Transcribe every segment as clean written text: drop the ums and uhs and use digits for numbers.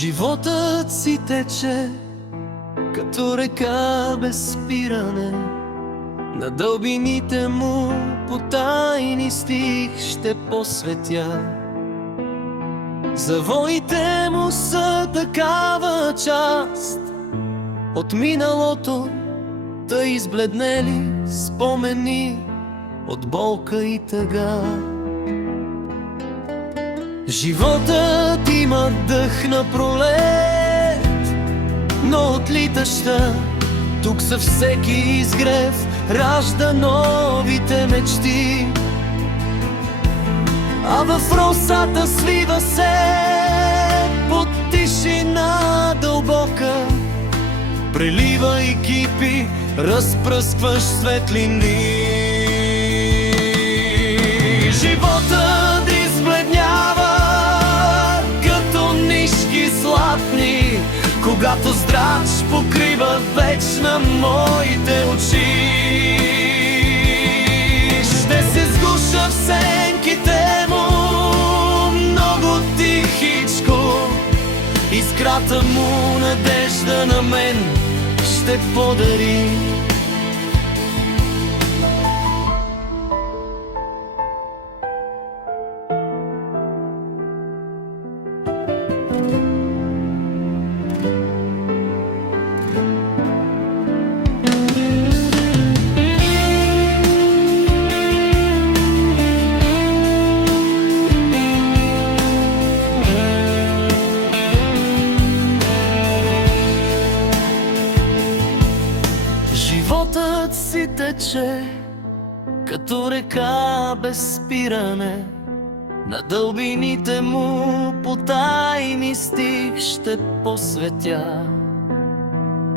Животът си тече като река без спиране, на дълбините му по тайни стих ще посветя. Завоите му са такава част от миналото, тъй избледнели спомени от болка и тъга. Животът има дъх на пролет, но отлитаща тук със всеки изгрев ражда новите мечти. А в росата свива се под тишина дълбока, прелива и кипи, разпръскваш светлини. Животът избледнява като нишки златни, когато здрач покрива вечна моите очи. Ще се сгуша в сенките му много тихичко, искрата му надежда на мен ще подари. Животът си тече като река без спиране, на дълбините му по тайни стих ще посветя.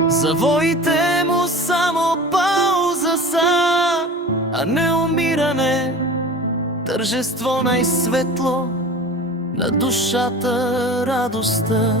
Завоите му само пауза са, а не умиране, тържество най-светло на душата радостта.